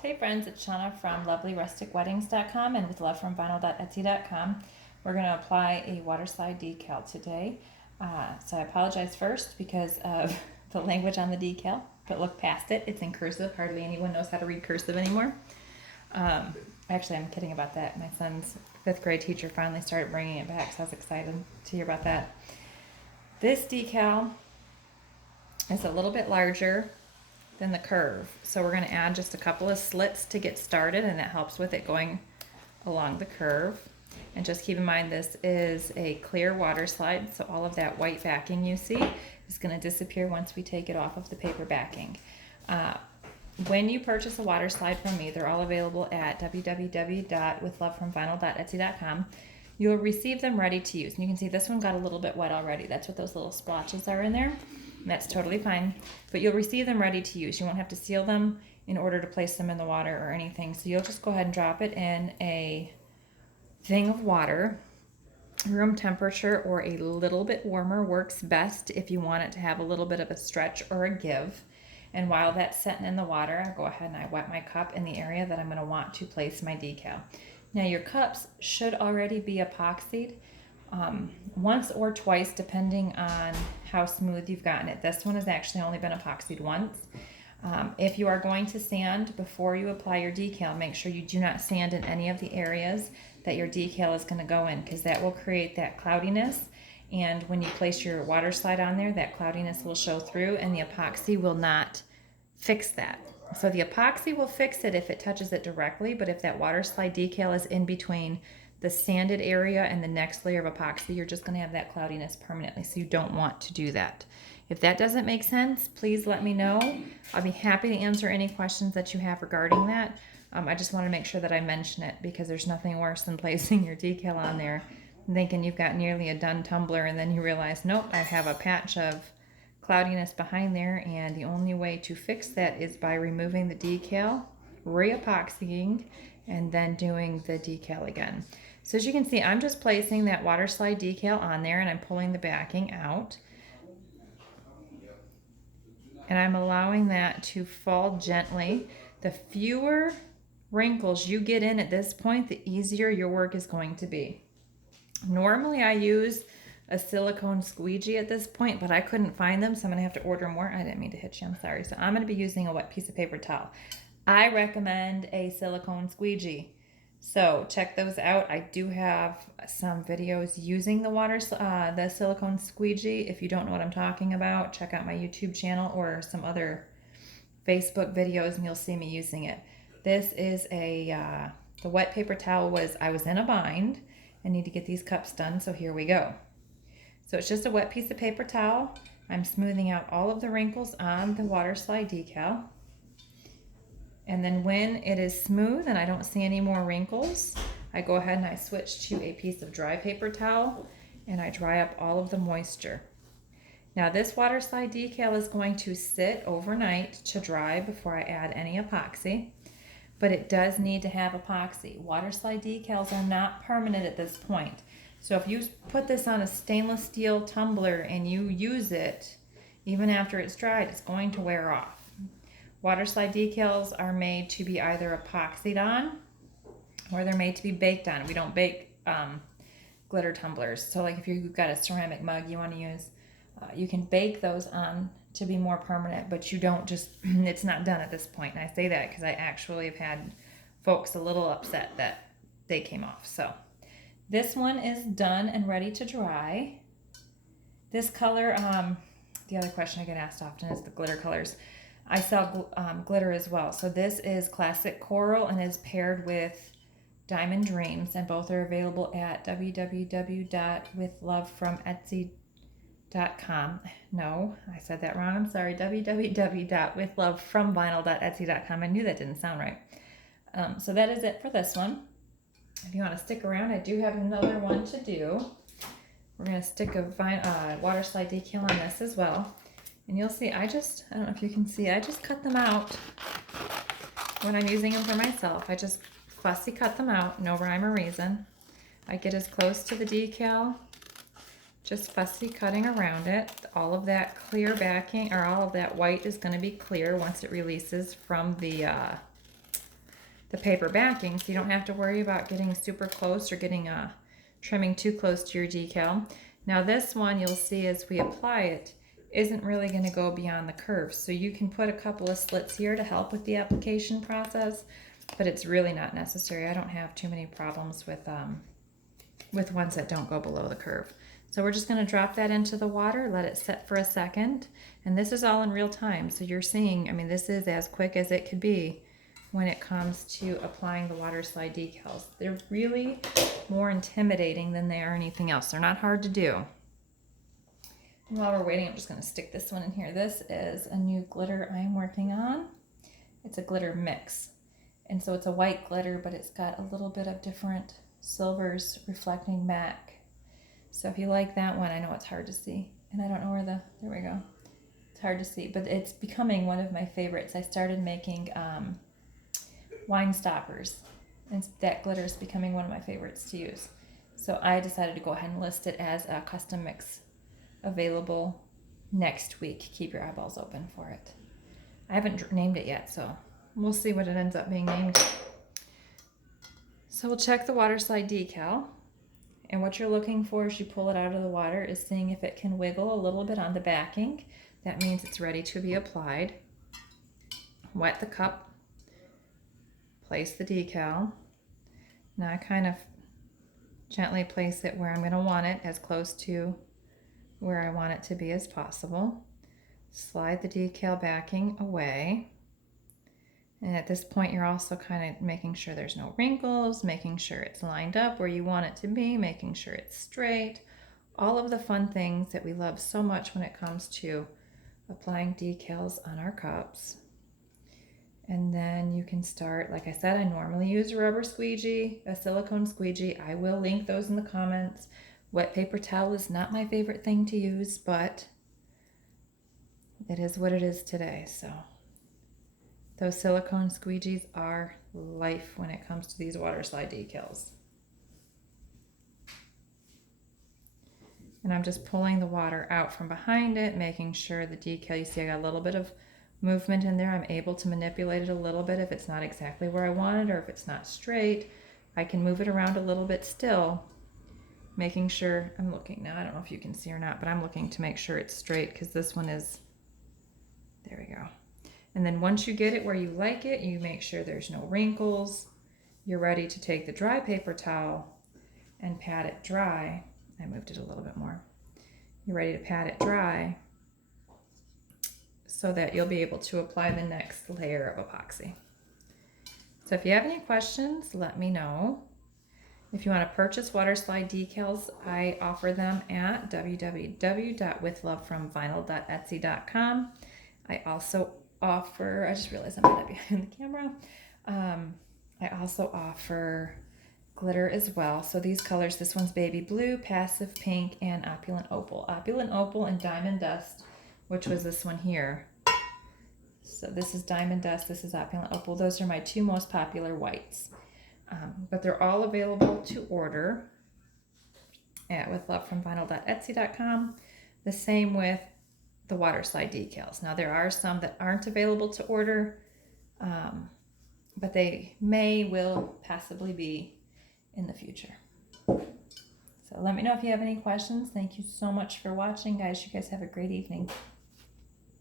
Hey friends, it's Shauna from lovelyrusticweddings.com and with love from vinyl.etsy.com. We're going to apply a Waterslide decal today. So I apologize first because of the language on the decal, but look past it. It's in cursive. Hardly anyone knows how to read cursive anymore. Actually, I'm kidding about that. My son's fifth grade teacher finally started bringing it back, so I was excited to hear about that. This decal is a little bit larger than the curve. So we're going to add just a couple of slits to get started, and that helps with it going along the curve. And just keep in mind this is a clear water slide, so all of that white backing you see is going to disappear once we take it off of the paper backing. When you purchase a water slide from me, they're all available at www.withlovefromvinyl.etsy.com. You'll receive them ready to use. And you can see this one got a little bit wet already. That's what those little splotches are in there. That's totally fine, but you'll receive them ready to use. You won't have to seal them in order to place them in the water or anything. So you'll just go ahead and drop it in a thing of water. Room temperature or a little bit warmer works best if you want it to have a little bit of a stretch or a give. And while that's setting in the water, I go ahead and I wet my cup in the area that I'm going to want to place my decal. Now your cups should already be epoxied. Once or twice depending on how smooth you've gotten it. This one has actually only been epoxied once. If you are going to sand before you apply your decal, make sure you do not sand in any of the areas that your decal is going to go in, because that will create that cloudiness, and when you place your water slide on there, that cloudiness will show through and the epoxy will not fix that. So the epoxy will fix it if it touches it directly, but if that water slide decal is in between the sanded area and the next layer of epoxy, you're just going to have that cloudiness permanently, so you don't want to do that. If that doesn't make sense, please let me know. I'll be happy to answer any questions that you have regarding that. I just want to make sure that I mention it, because there's nothing worse than placing your decal on there and thinking you've got nearly a done tumbler, and then you realize, nope, I have a patch of cloudiness behind there, and the only way to fix that is by removing the decal, re-epoxying, and then doing the decal again. So as you can see, I'm just placing that water slide decal on there, and I'm pulling the backing out. And I'm allowing that to fall gently. The fewer wrinkles you get in at this point, the easier your work is going to be. Normally I use a silicone squeegee at this point, but I couldn't find them, so I'm gonna have to order more. I didn't mean to hit you, I'm sorry. So I'm gonna be using a wet piece of paper towel. I recommend a silicone squeegee. So check those out. I do have some videos using the silicone squeegee. If you don't know what I'm talking about, check out my YouTube channel or some other Facebook videos and you'll see me using it. This is the wet paper towel I was in a bind. I need to get these cups done, so here we go. So it's just a wet piece of paper towel. I'm smoothing out all of the wrinkles on the water slide decal. And then when it is smooth and I don't see any more wrinkles, I go ahead and I switch to a piece of dry paper towel and I dry up all of the moisture. Now this water slide decal is going to sit overnight to dry before I add any epoxy, but it does need to have epoxy. Water slide decals are not permanent at this point. So if you put this on a stainless steel tumbler and you use it, even after it's dried, it's going to wear off. Water slide decals are made to be either epoxied on or they're made to be baked on. We don't bake glitter tumblers. So like if you've got a ceramic mug you want to use, you can bake those on to be more permanent, but you don't just, it's not done at this point. And I say that because I actually have had folks a little upset that they came off. So this one is done and ready to dry. This color, the other question I get asked often is the glitter colors. I sell glitter as well. So this is Classic Coral and is paired with Diamond Dreams, and both are available at www.withlovefrometsy.com. No, I said that wrong. I'm sorry. www.withlovefromvinyl.etsy.com. I knew that didn't sound right. So that is it for this one. If you want to stick around, I do have another one to do. We're going to stick a water slide decal on this as well. And you'll see, I don't know if you can see, I just cut them out when I'm using them for myself. I just fussy cut them out, no rhyme or reason. I get as close to the decal, just fussy cutting around it. All of that clear backing, or all of that white is going to be clear once it releases from the the paper backing, so you don't have to worry about getting super close or getting trimming too close to your decal. Now this one, you'll see as we apply it, isn't really going to go beyond the curve. So you can put a couple of slits here to help with the application process, but it's really not necessary. I don't have too many problems with ones that don't go below the curve. So we're just going to drop that into the water, let it set for a second, and this is all in real time. So you're seeing, I mean, this is as quick as it could be when it comes to applying the Waterslide decals. They're really more intimidating than they are anything else. They're not hard to do. And while we're waiting, I'm just going to stick this one in here. This is a new glitter I'm working on. It's a glitter mix. And so it's a white glitter, but it's got a little bit of different silvers reflecting back. So if you like that one, I know it's hard to see. And I don't know where there we go. It's hard to see, but it's becoming one of my favorites. I started making wine stoppers, and that glitter is becoming one of my favorites to use. So I decided to go ahead and list it as a custom mix available next week. Keep your eyeballs open for it. I haven't named it yet, so we'll see what it ends up being named. So we'll check the Waterslide decal, and what you're looking for as you pull it out of the water is seeing if it can wiggle a little bit on the backing. That means it's ready to be applied. Wet the cup, place the decal. Now I kind of gently place it where I'm going to want it, as close to where I want it to be as possible. Slide the decal backing away. And at this point, you're also kind of making sure there's no wrinkles, making sure it's lined up where you want it to be, making sure it's straight. All of the fun things that we love so much when it comes to applying decals on our cups. And then you can start, like I said, I normally use a rubber squeegee, a silicone squeegee. I will link those in the comments. Wet paper towel is not my favorite thing to use, but it is what it is today. So those silicone squeegees are life when it comes to these Waterslide decals. And I'm just pulling the water out from behind it, making sure the decal, you see I got a little bit of movement in there. I'm able to manipulate it a little bit if it's not exactly where I want it, or if it's not straight. I can move it around a little bit still, making sure, I'm looking now, I don't know if you can see or not, but I'm looking to make sure it's straight, because this one is, there we go. And then once you get it where you like it, you make sure there's no wrinkles. You're ready to take the dry paper towel and pat it dry. I moved it a little bit more. You're ready to pat it dry so that you'll be able to apply the next layer of epoxy. So if you have any questions, let me know. If you want to purchase Waterslide decals, I offer them at www.withlovefromvinyl.etsy.com. I also offer, I just realized I'm not behind the camera. I also offer glitter as well. So these colors, this one's baby blue, passive pink, and opulent opal. Opulent opal and diamond dust, which was this one here. So this is diamond dust, this is opulent opal. Those are my two most popular whites. But they're all available to order at withlovefromvinyl.etsy.com. The same with the Waterslide decals. Now there are some that aren't available to order, but they will possibly be in the future. So let me know if you have any questions. Thank you so much for watching, guys. You guys have a great evening.